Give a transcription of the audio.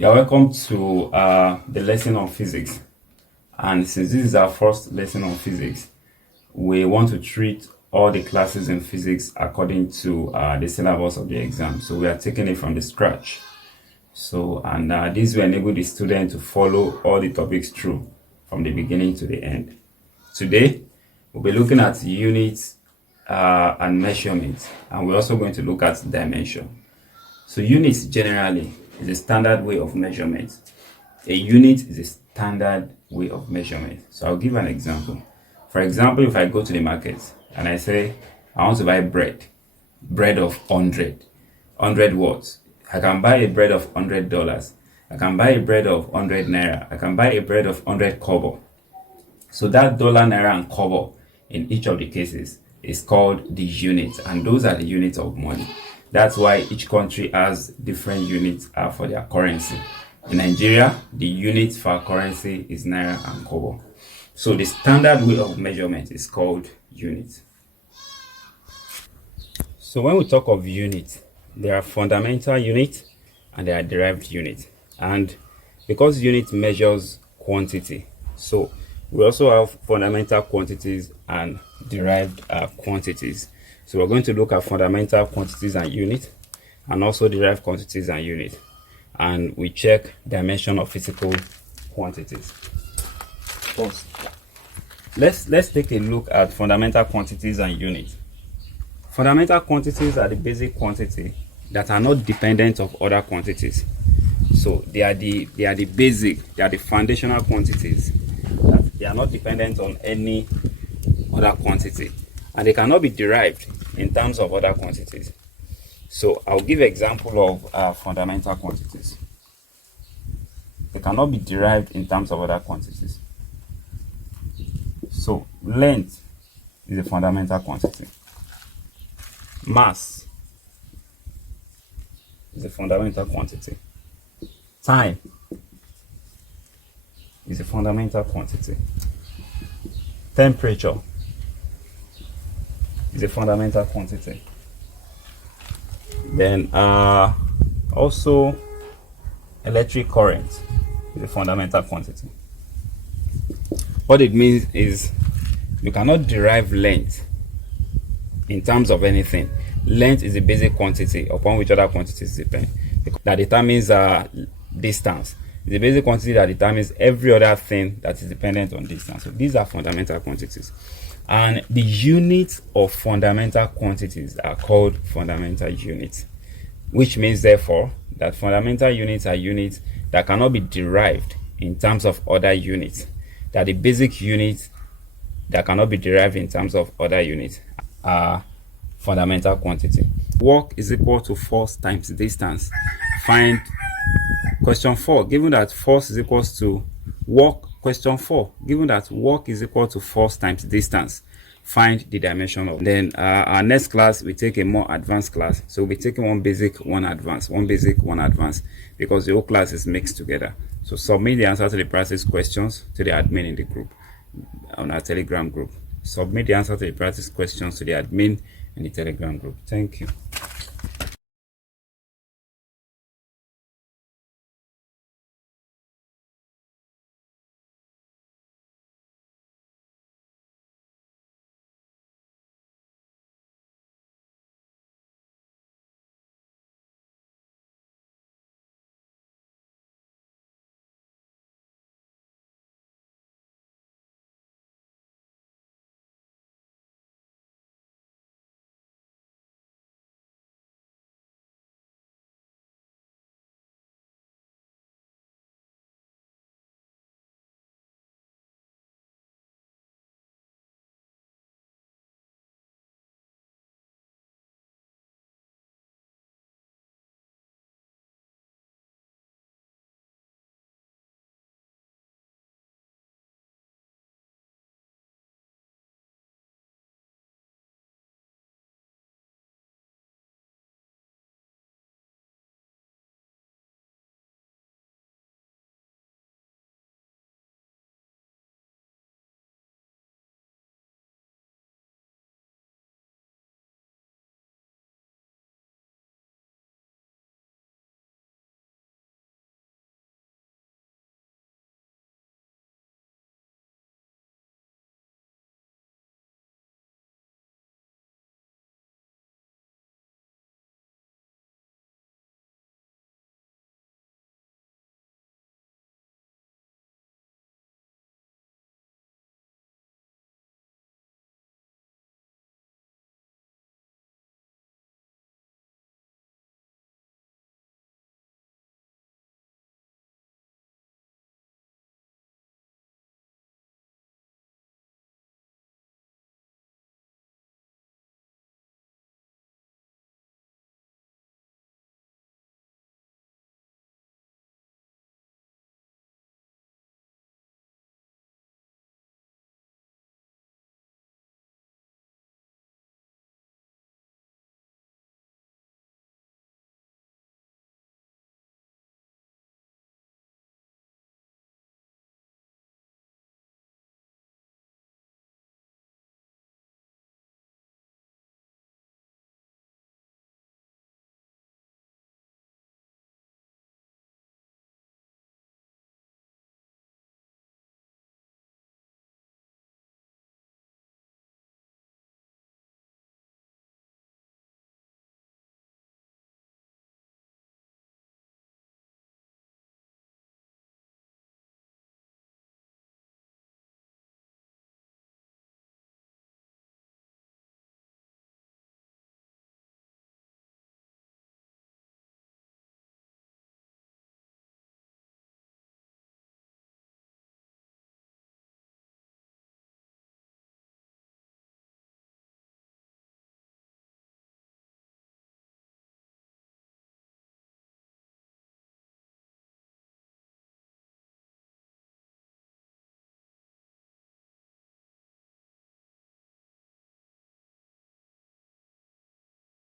You're welcome to the lesson on physics. And since this is our first lesson on physics, we want to treat all the classes in physics according to the syllabus of the exam. So we are taking it from the scratch. So, and this will enable the student to follow all the topics through from the beginning to the end. Today, we'll be looking at units and measurements, and we're also going to look at dimension. So units generally is a standard way of measurement. A unit is a standard way of measurement. So I'll give an example. For example, if I go to the market and I say I want to buy bread of 100 watts. I can buy a bread of $100. I can buy a bread of 100 naira. I can buy a bread of 100 kobo. So that dollar, naira, and kobo in each of the cases is called the unit, and those are the units of money. That's why each country has different units for their currency. In Nigeria, the unit for our currency is naira and kobo. So the standard way of measurement is called unit. So when we talk of unit, there are fundamental units and there are derived units. And because unit measures quantity, so we also have fundamental quantities and derived quantities. So we're going to look at fundamental quantities and units, and also derived quantities and units. And we check dimension of physical quantities. First, let's take a look at fundamental quantities and units. Fundamental quantities are the basic quantity that are not dependent of other quantities. So they are the basic, they are the foundational quantities that they are not dependent on any other quantity, and they cannot be derived in terms of other quantities. So I'll give an example of fundamental quantities. They cannot be derived in terms of other quantities. So length is a fundamental quantity. Mass is a fundamental quantity. Time is a fundamental quantity. Temperature is a fundamental quantity. Then also electric current is a fundamental quantity. What it means is you cannot derive length in terms of anything. Length is a basic quantity upon which other quantities depend. That determines distance. It's a basic quantity that determines every other thing that is dependent on distance. So these are fundamental quantities. And the units of fundamental quantities are called fundamental units, which means therefore that fundamental units are units that cannot be derived in terms of other units. That the basic units that cannot be derived in terms of other units are fundamental quantity. Work is equal to force times distance. Find question 4. Given that force is equals to work, question 4. Given that work is equal to force times distance, find the dimension of. Then our next class we take a more advanced class. So we'll be taking one basic, one advanced, one basic, one advanced, because the whole class is mixed together. So submit the answer to the practice questions to the admin in the group, on our Telegram group. Submit the answer to the practice questions to the admin in the Telegram group. Thank you.